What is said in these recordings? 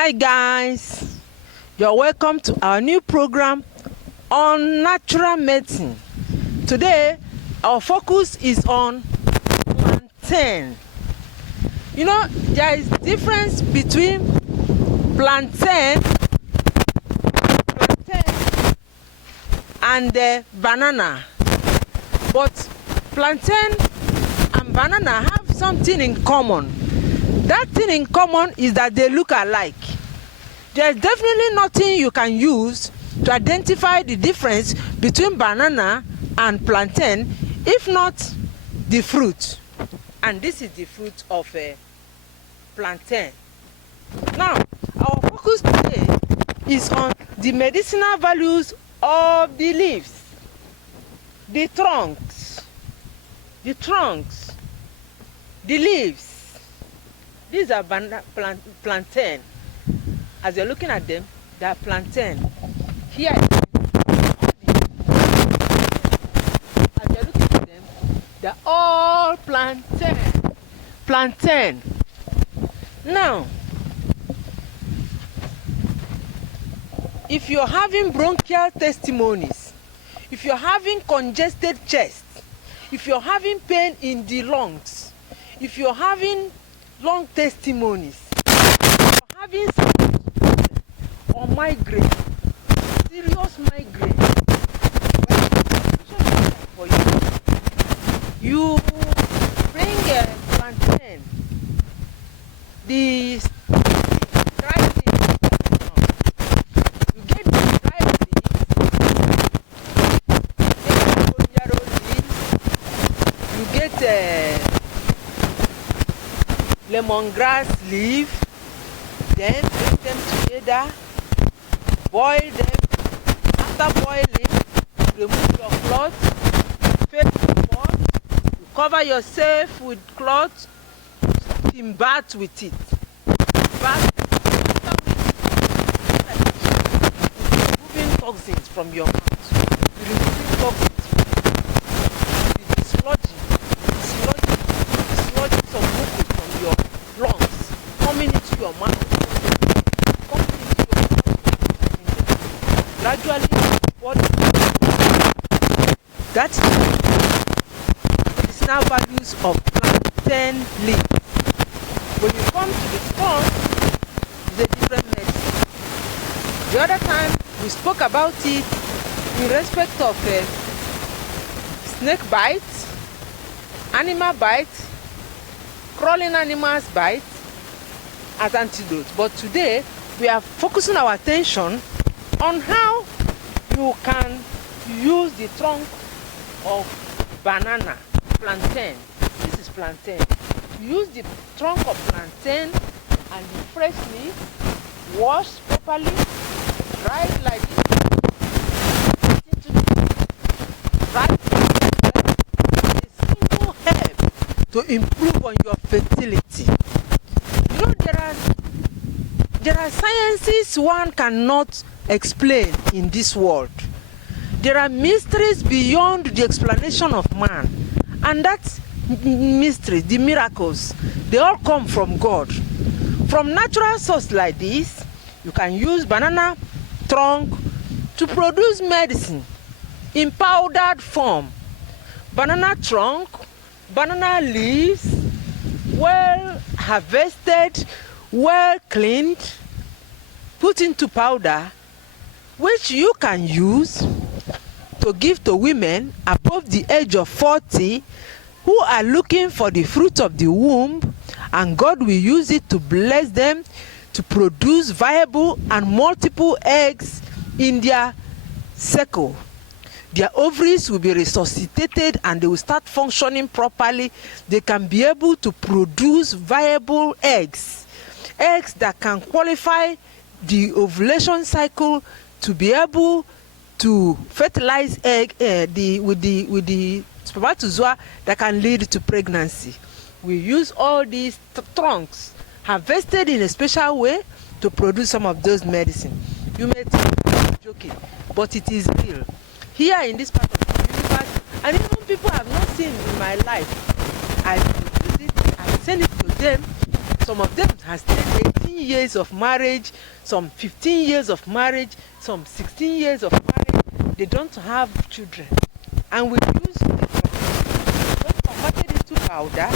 Hi guys, you're welcome to our new program on natural medicine. Today our focus is on plantain. You know, there is difference between plantain and banana, but plantain and banana have something in common. That thing in common is that they look alike. There's definitely nothing you can use to identify the difference between banana and plantain, if not the fruit. And this is the fruit of plantain. Now, our focus today is on the medicinal values of the leaves, the trunks, the leaves. These are plantain. As you're looking at them, they are plantain. Here, as you're looking at them, they're all plantain. Now, if you're having bronchial testimonies, if you're having congested chest, if you're having pain in the lungs, if you're having lung testimonies, having or migraine, serious migraine, for you bring a plantain, the dry leaves, you get the dry leaves, you get lemongrass leaf, then bring them together, boil them. After boiling, remove your cloth, face the pot, you cover yourself with cloth, in bath with it. Removing toxins from your mouth, removing toxins, dislodging some mucus from your lungs, coming into your mouth, gradually. That's the medicinal values of plantain leaf. When you come to the sponge, it's a different medicine. The other time we spoke about it in respect of snake bites, animal bites, crawling animals bite as antidote. But today we are focusing our attention on how you can use the trunk of banana, plantain. This is plantain. Use the trunk of plantain and the fresh leaf, wash properly, dry it like this, a simple herb to improve on your fertility. You know, there are sciences one cannot explain in this world. There are mysteries beyond the explanation of man, and that mystery, the miracles, they all come from God. From natural source like this, you can use banana trunk to produce medicine in powdered form. Banana trunk, banana leaves, well harvested, well cleaned, put into powder, which you can use to give to women above the age of 40 who are looking for the fruit of the womb, and God will use it to bless them to produce viable and multiple eggs in their cycle. Their ovaries will be resuscitated and they will start functioning properly. They can be able to produce viable eggs that can qualify the ovulation cycle to be able to fertilize egg with the spermatozoa that can lead to pregnancy. We use all these trunks harvested in a special way to produce some of those medicine. You may think I'm joking, but it is real. Here in this part of the universe, and even people have not seen in my life, I produce it, I send it to them Some of them has stayed 18 years of marriage, some 15 years of marriage, some 16 years of marriage. They don't have children. And we use the plant, converted into powder,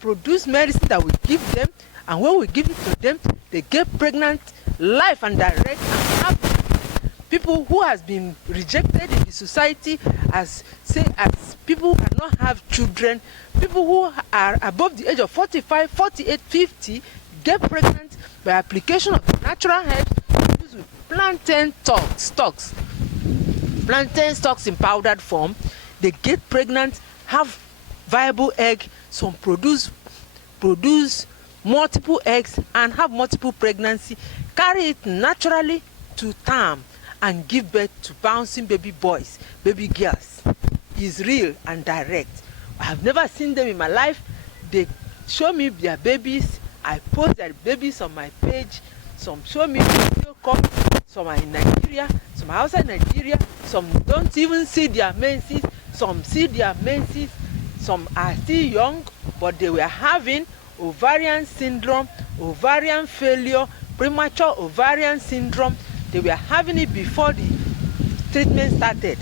produce medicine that we give them, and when we give it to them, they get pregnant live and direct and have people who has been rejected in the society as people who cannot have children, people who are above the age of 45, 48, 50 get pregnant by application of the natural herbs used with plantain stalks. Plantain stalks in powdered form. They get pregnant, have viable egg, some produce multiple eggs and have multiple pregnancy, carry it naturally to term and give birth to bouncing baby boys, baby girls. Is real and direct. I have never seen them in my life. They show me their babies. I post their babies on my page. Some show me video calls. Some are in Nigeria. Some are outside Nigeria. Some don't even see their menses. Some see their menses. Some are still young, but they were having ovarian syndrome, ovarian failure, premature ovarian syndrome. They were having it before the treatment started.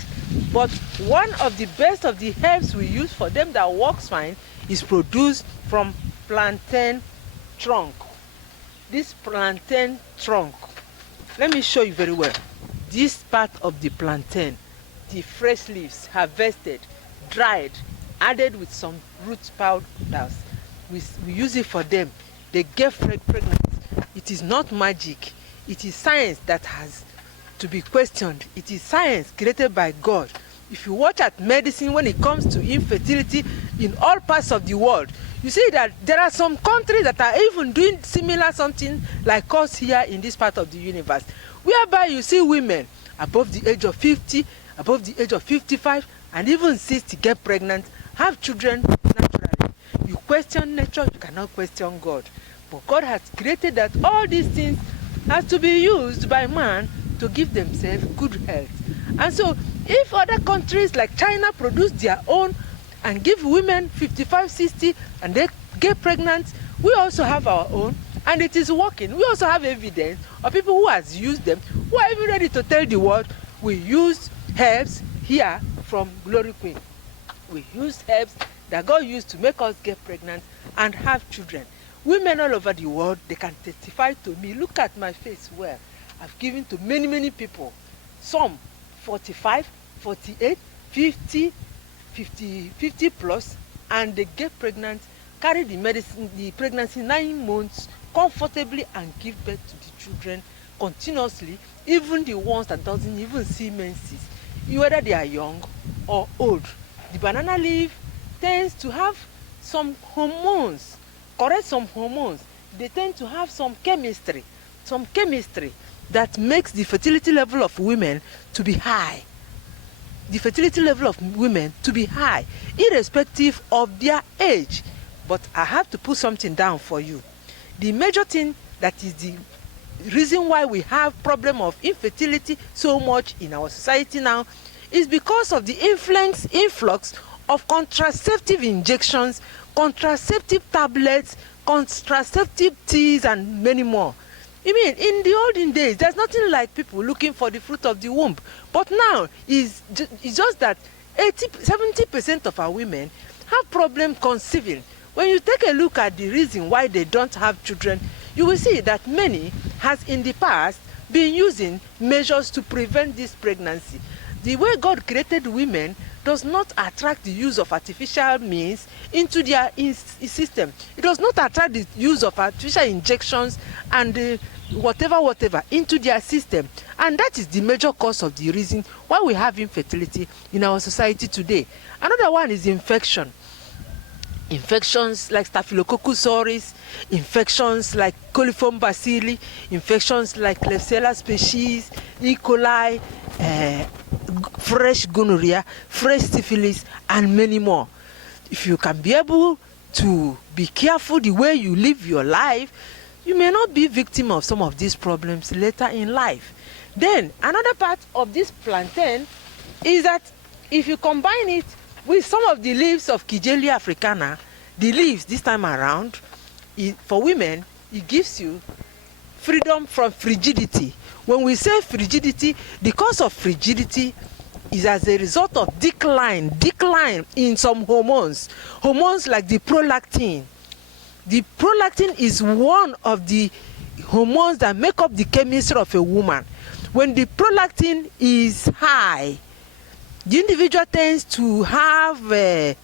But one of the best of the herbs we use for them that works fine is produced from plantain trunk. This plantain trunk, let me show you very well. This part of the plantain, the fresh leaves, harvested, dried, added with some root powders. We use it for them. They get pregnant. It is not magic. It is science that has to be questioned. It is science created by God. If you watch at medicine when it comes to infertility in all parts of the world, you see that there are some countries that are even doing similar something like us here in this part of the universe, whereby you see women above the age of 50, above the age of 55, and even 60 get pregnant, have children naturally. You question nature, you cannot question God. But God has created that all these things has to be used by man to give themselves good health. And so if other countries like China produce their own and give women 55, 60 and they get pregnant, we also have our own and it is working. We also have evidence of people who has used them, who are even ready to tell the world, we used herbs here from Glory Queen. We used herbs that God used to make us get pregnant and have children. Women all over the world, they can testify to me. Look at my face well. I've given to many, many people. Some 45, 48, 50, 50 plus, and they get pregnant, carry the medicine, the pregnancy 9 months comfortably and give birth to the children continuously, even the ones that doesn't even see menses, whether they are young or old. The banana leaf tends to have some hormones, correct some hormones. They tend to have some chemistry that makes the fertility level of women to be high. The fertility level of women to be high, irrespective of their age. But I have to put something down for you. The major thing that is the reason why we have problem of infertility so much in our society now is because of the influx of contraceptive injections, contraceptive tablets, contraceptive teas, and many more. I mean, in the olden days, there's nothing like people looking for the fruit of the womb. But now, it's just that 70% of our women have problem conceiving. When you take a look at the reason why they don't have children, you will see that many has in the past been using measures to prevent this pregnancy. The way God created women does not attract the use of artificial means into their system. It does not attract the use of artificial injections and whatever into their system. And that is the major cause of the reason why we have infertility in our society today. Another one is infection. Infections like Staphylococcus aureus, infections like coliform bacilli, infections like Klebsiella species, E. coli, fresh gonorrhea, fresh syphilis, and many more. If you can be able to be careful the way you live your life, you may not be victim of some of these problems later in life. Then another part of this plantain is that if you combine it with some of the leaves of Kigelia africana, the leaves this time around, for women, it gives you freedom from frigidity. When we say frigidity, the cause of frigidity is as a result of decline in some hormones like the prolactin. The prolactin is one of the hormones that make up the chemistry of a woman. When the prolactin is high, the individual tends to have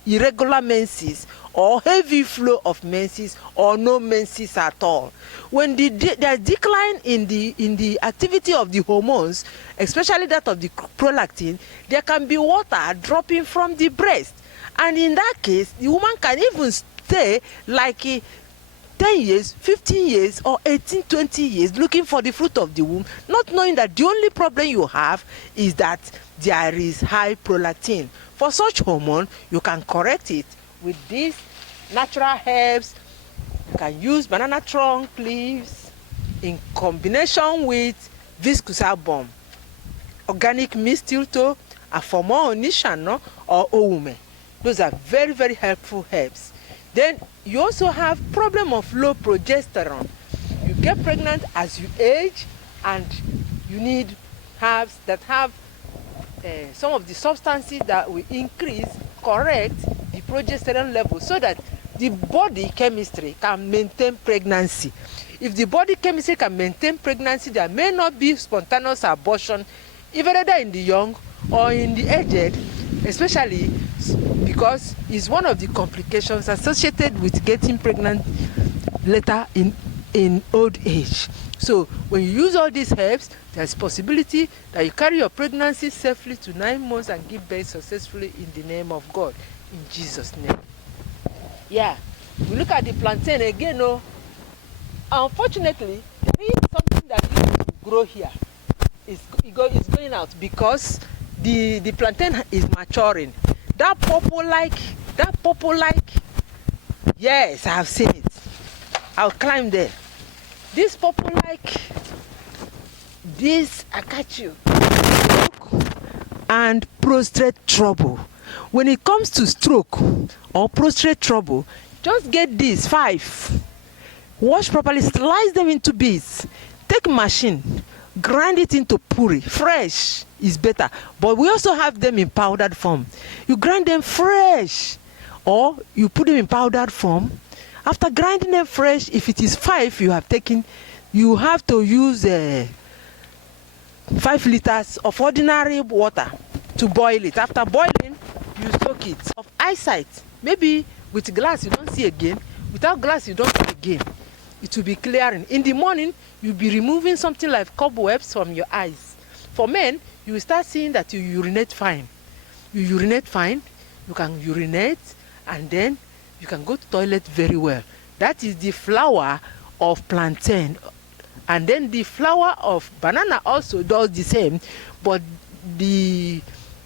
irregular menses or heavy flow of menses or no menses at all. When there's decline in the activity of the hormones, especially that of the prolactin, there can be water dropping from the breast. And in that case, the woman can even stay like 10 years, 15 years, or 18, 20 years looking for the fruit of the womb, not knowing that the only problem you have is that there is high prolactin. For such hormone, you can correct it with these natural herbs. You can use banana trunk leaves in combination with viscous album, organic mistletoe, afomo onishano, or oume. Those are very, very helpful herbs. Then you also have problem of low progesterone. You get pregnant as you age, and you need herbs that have some of the substances that will correct the progesterone level, so that the body chemistry can maintain pregnancy. If the body chemistry can maintain pregnancy, there may not be spontaneous abortion, even whether in the young or in the aged, especially because it's one of the complications associated with getting pregnant later in old age. So when you use all these herbs, there's possibility that you carry your pregnancy safely to 9 months and give birth successfully in the name of God, in Jesus' name. Yeah, we look at the plantain again. Oh, unfortunately, there is something that used to grow here. It's going out because the plantain is maturing. That purple like, yes, I have seen it. I'll climb there. This purple like, this acacia, and prostrate trouble. When it comes to stroke or prostrate trouble, just get these 5. Wash properly, slice them into bits. Take machine, grind it into puree. Fresh is better, but we also have them in powdered form. You grind them fresh, or you put them in powdered form. After grinding them fresh, if it is 5 you have taken, you have to use 5 liters of ordinary water to boil it. After boiling, you soak it. Of eyesight, maybe with glass you don't see again, without glass you don't see again. It will be clearing. In the morning, you'll be removing something like cobwebs from your eyes. For men, you will start seeing that you urinate fine. You urinate fine, you can urinate, and then you can go to toilet very well. That is the flower of plantain. And then the flower of banana also does the same, but the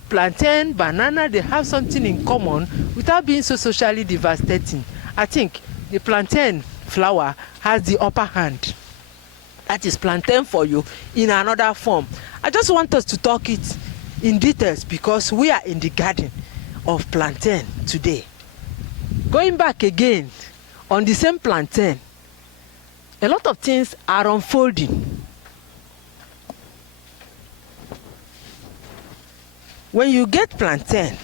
plantain, banana, they have something in common without being so socially devastating. I think the plantain flower has the upper hand. That is plantain for you in another form. I just want us to talk it in details because we are in the garden of plantain today. Going back again on the same plantain, a lot of things are unfolding. When you get plantain,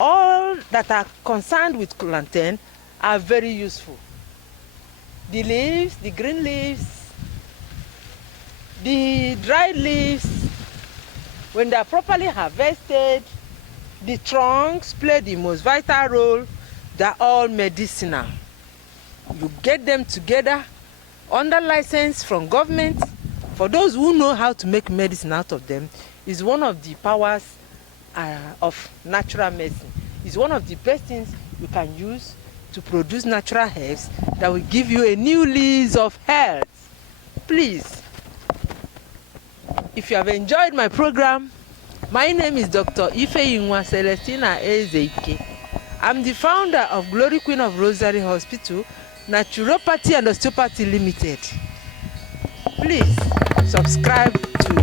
all that are concerned with plantain are very useful. The leaves, the green leaves, the dried leaves, when they are properly harvested, the trunks play the most vital role. They are all medicinal. You get them together under license from government. For those who know how to make medicine out of them, is one of the powers of natural medicine. It's one of the best things you can use to produce natural herbs that will give you a new lease of health. Please, if you have enjoyed my program, my name is Dr. Ifeyinwa Celestina Ezeike. I'm the founder of Glory Queen of Rosary Hospital, Naturopathy and Osteopathy Limited. Please subscribe to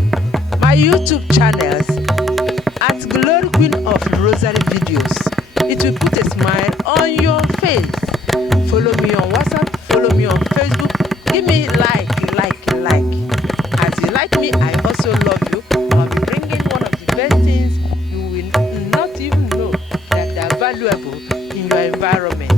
my YouTube channels at Glory Queen of Rosary Videos. It will put a smile on your face. Follow me on WhatsApp, follow me on Facebook. Give me like. As you like me, I also love you. I'll be bringing one of the best things you will not even know that are valuable in your environment.